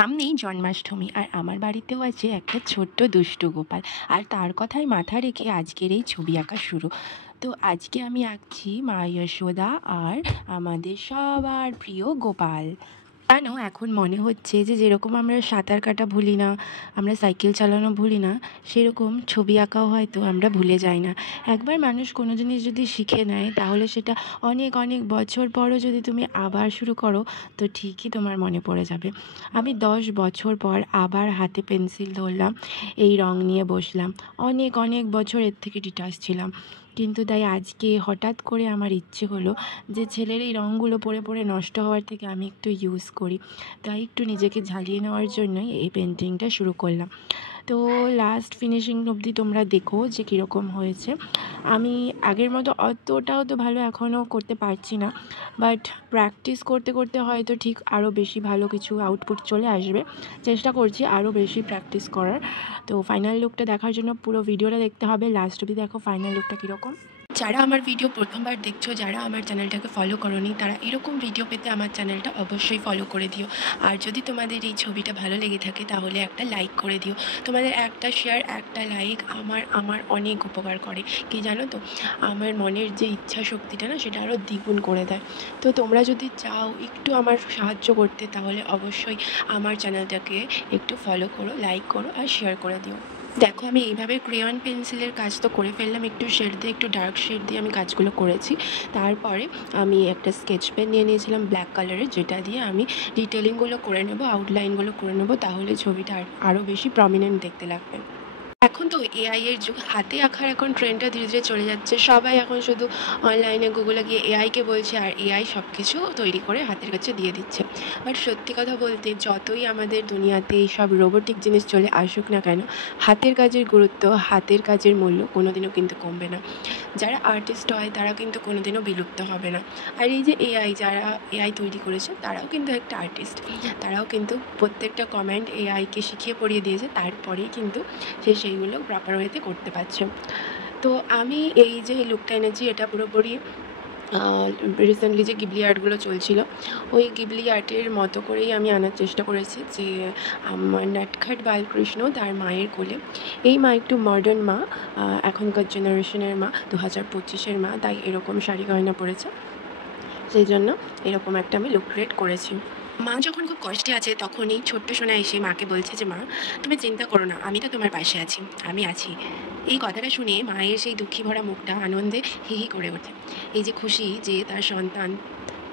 সামনেই জন্মাষ্টমী, আর আমার বাড়িতেও আছে একটা ছোট্ট দুষ্টু গোপাল। আর তার কথাই মাথা রেখে আজকের এই ছবি আঁকা শুরু। তো আজকে আমি আঁকছি মা যশোদা আর আমাদের সবার প্রিয় গোপাল। জানো, এখন মনে হচ্ছে যে যেরকম আমরা সাঁতার কাটা ভুলি না, আমরা সাইকেল চালানো ভুলি না, সেরকম ছবি আঁকাও হয়তো আমরা ভুলে যাই না। একবার মানুষ কোনো জিনিস যদি শিখে নেয়, তাহলে সেটা অনেক অনেক বছর পরও যদি তুমি আবার শুরু করো, তো ঠিকই তোমার মনে পড়ে যাবে। আমি 10 বছর পর আবার হাতে পেন্সিল ধরলাম, এই রং নিয়ে বসলাম। অনেক অনেক বছর এর থেকে ডিটাচ ছিলাম, কিন্তু তাই আজকে হঠাৎ করে আমার ইচ্ছে হলো যে ছেলের এই রঙগুলো পড়ে পড়ে নষ্ট হওয়ার থেকে আমি একটু ইউজ করি। তাই একটু নিজেকে ঝালিয়ে নেওয়ার জন্যই এই পেন্টিংটা শুরু করলাম। তো লাস্ট ফিনিশিং অবধি তোমরা দেখো যে কীরকম হয়েছে। আমি আগের মতো অতটাও তো ভালো এখনও করতে পারছি না, বাট প্র্যাকটিস করতে করতে হয়তো ঠিক আরও বেশি ভালো কিছু আউটপুট চলে আসবে। চেষ্টা করছি আরও বেশি প্র্যাকটিস করার। তো ফাইনাল লুকটা দেখার জন্য পুরো ভিডিওটা দেখতে হবে, লাস্ট অবধি দেখো ফাইনাল লুকটা কীরকম। যারা আমার ভিডিও প্রথমবার দেখছো, যারা আমার চ্যানেলটাকে ফলো করোনি, তারা এরকম ভিডিও পেতে আমার চ্যানেলটা অবশ্যই ফলো করে দিও। আর যদি তোমাদের এই ছবিটা ভালো লেগে থাকে, তাহলে একটা লাইক করে দিও। তোমাদের একটা শেয়ার, একটা লাইক আমার আমার অনেক উপকার করে। কি জানো তো, আমার মনের যে ইচ্ছা শক্তিটা না, সেটা আরও দ্বিগুণ করে দেয়। তো তোমরা যদি চাও একটু আমার সাহায্য করতে, তাহলে অবশ্যই আমার চ্যানেলটাকে একটু ফলো করো, লাইক করো আর শেয়ার করে দিও। দেখো, আমি এইভাবে ক্রেয়ন পেন্সিলের কাজ তো করে ফেললাম, একটু শেড দিয়ে, একটু ডার্ক শেড দিয়ে আমি কাজগুলো করেছি। তারপরে আমি একটা স্কেচ পেন নিয়ে নিয়েছিলাম ব্ল্যাক কালারের, যেটা দিয়ে আমি ডিটেলিংগুলো করে নেবো, আউটলাইনগুলো করে নেবো, তাহলে ছবিটা আরও বেশি প্রমিনেন্ট দেখতে লাগবে। এখন তো এআই এর যুগ, হাতে আঁকার এখন ট্রেন্ডটা ধীরে ধীরে চলে যাচ্ছে। সবাই এখন শুধু অনলাইনে গুগলে গিয়ে এআইকে বলছে, আর এআই সব কিছু তৈরি করে হাতের কাছে দিয়ে দিচ্ছে। বাট সত্যি কথা বলতে, যতই আমাদের দুনিয়াতে এইসব রোবোটিক জিনিস চলে আসুক না কেন, হাতের কাজের গুরুত্ব, হাতের কাজের মূল্য কোনোদিনও কিন্তু কমবে না। যারা আর্টিস্ট হয় তারা কিন্তু কোনোদিনও বিলুপ্ত হবে না। আর এই যে এআই, যারা এআই তৈরি করেছে, তারাও কিন্তু একটা আর্টিস্ট। তারাও কিন্তু প্রত্যেকটা কমেন্ট এআইকে শিখিয়ে পড়িয়ে দিয়েছে, তারপরেই কিন্তু সে সেইগুলো প্রপার ওয়েতে করতে পারছে। তো আমি এই যে লুকটা এনেছি, এটা পুরোপুরি রিসেন্টলি যে গিবলি আর্টগুলো চলছিল, ওই গিবলি আর্টের মতো করেই আমি আনার চেষ্টা করেছি। যে আমার নটখট বালকৃষ্ণ তার মায়ের কোলে, এই মা একটু মডার্ন মা, এখনকার জেনারেশনের মা, 2025-এর মা, তাই এরকম শাড়ি গয়না পরেছে। সেই জন্য এরকম একটা আমি লুক ক্রিয়েট করেছি। মা যখন খুব কষ্টে আছে, তখন এই ছোট্ট সোনা এসে মাকে বলছে যে, মা তুমি চিন্তা করো না, আমি তো তোমার পাশে আছি, আমি আছি। এই কথাটা শুনে মায়ের সেই দুঃখী ভরা মুখটা আনন্দে হি হি করে ওঠে। এই যে খুশি যে তার সন্তান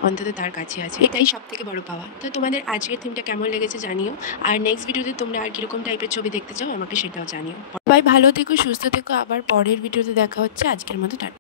অন্তত তার কাছে আছে, এটাই সব থেকে বড় পাওয়া। তো তোমাদের আজকের থিমটা কেমন লেগেছে জানিও, আর নেক্সট ভিডিওতে তোমরা আর কীরকম টাইপের ছবি দেখতে চাও আমাকে সেটাও জানিও। সবাই ভালো থেকো, সুস্থ থেকো, আবার পরের ভিডিওতে দেখা হচ্ছে। আজকের মতো টাটা।